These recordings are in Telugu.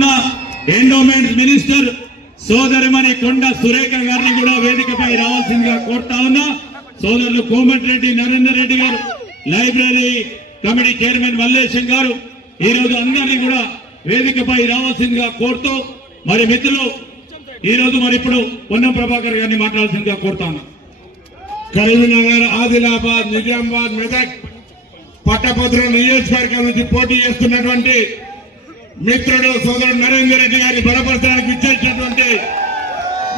ఉన్నా ఎండోమెంట్ మినిస్టర్ సోదరిమణి కొండ సురేఖ గారిని కూడా వేదికపై రావాల్సిందిగా కోరుతా ఉన్నా. సోదరులు కోమటిరెడ్డి నరేందర్ రెడ్డి గారు లైబ్రరీ కమిటీ చైర్మన్ మల్లేశం గారు ఈ రోజు అందరినీ కూడా వేదికపై రావాల్సిందిగా కోరుతూ మరి మిత్రులు ఈ రోజు మరి ఇప్పుడు పొన్నం ప్రభాకర్ గారిని మాట్లాడాల్సిందిగా కోరుతాను కరీంనగర్ ఆదిలాబాద్ నిజామాబాద్ మెదక్ పట్టభద్ర నియోజకవర్గం నుంచి పోటీ చేస్తున్నటువంటి మిత్రుడు సోదరుడు నరేందర్ రెడ్డి గారిని బలపరచడానికి విచ్చేసినటువంటి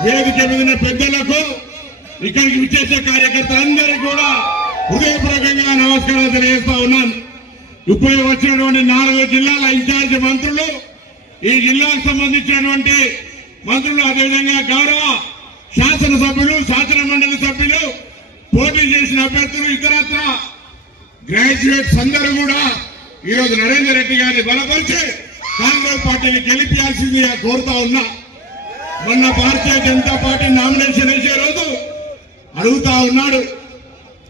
వేదిక మీద పెద్దలకు ఇక్కడికి విచ్చేసే కార్యకర్తలందరికీ కూడా హృదయపూర్వకంగా నమస్కారాలు తెలియజేస్తా ఉన్నాను ఇప్పుడే వచ్చినటువంటి నాలుగు జిల్లాల ఇన్ఛార్జి మంత్రులు ఈ జిల్లాకు సంబంధించినటువంటి మంత్రులు అదేవిధంగా గౌరవ శాసనసభ్యులు శాసన మండలి సభ్యులు పోటీ చేసిన అభ్యర్థులు ఇతరత్ర గ్రాడ్యుయేట్స్ అందరూ కూడా ఈ రోజు నరేందర్ రెడ్డి గారిని బలపరిచి కాంగ్రెస్ పార్టీని గెలిపించాల్సింది కోరుతా ఉన్నా. మొన్న భారతీయ జనతా పార్టీ నామినేషన్ వేసే రోజు అడుగుతా ఉన్నాడు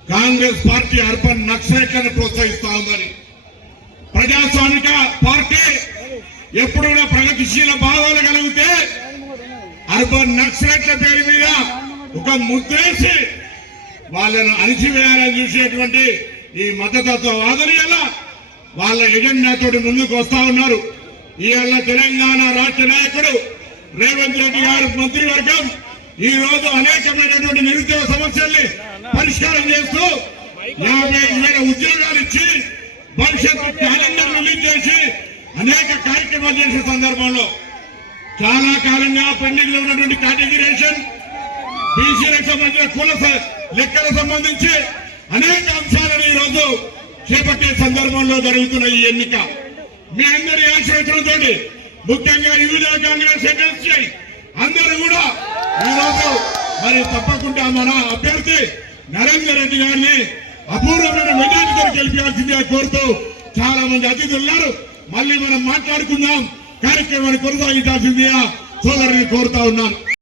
కాంగ్రెస్ పార్టీ అర్బన్ నక్సలైట్లను ప్రోత్సహిస్తా ఉందని. ప్రజాస్వామిక పార్టీ ఎప్పుడు కూడా ప్రగతిశీల భావాలు కలిగితే అర్బన్ నక్సలైట్ల పేరు మీద ఒక ముద్రేసి వాళ్ళను అణిచివేయాలని చూసేటువంటి ఈ మద్దతత్వవాదులు ఎలా? వాళ్ళ ఎజెండాతో ముందుకు వస్తా ఉన్నారు. ఇవాళ తెలంగాణ రాష్ట్ర నాయకుడు రేవంత్ రెడ్డి గారు మంత్రివర్గం ఈ రోజు అనేకమైనటువంటి నిరుద్యోగ సమస్యల్ని పరిష్కారం చేస్తూ యాభై ఐదు వేల ఉద్యోగాలు ఇచ్చి భవిష్యత్తు క్యాలెండర్ రిలీజ్ చేసి అనేక కార్యక్రమాలు చేసే సందర్భంలో చాలా కాలంగా పెండింగ్లో ఉన్నటువంటి కేటగిరేషన్ బీసీలకు సంబంధించిన కుల లెక్కలకు సంబంధించి అనేక అంశాలను ఈ రోజు చేపట్టే సందర్భంలో జరుగుతున్న ఈ ఎన్నిక. మీ అందరి ఆశ్రయించడంతో ముఖ్యంగా యువజన కాంగ్రెస్ ఎమ్మెల్సీ అందరూ కూడా ఈరోజు మరి తప్పకుండా మన అభ్యర్థి నరేందర్ రెడ్డి గారిని అపూర్వమైన మెజార్టీతో గెలిపించాల్సిందిగా కోరుతూ చాలా మంది అతిథులు ఉన్నారు. మళ్ళీ మనం మాట్లాడుకుందాం. కార్యక్రమాన్ని కొనసాగించాల్సిందిగా సోదరుని కోరుతా ఉన్నాను.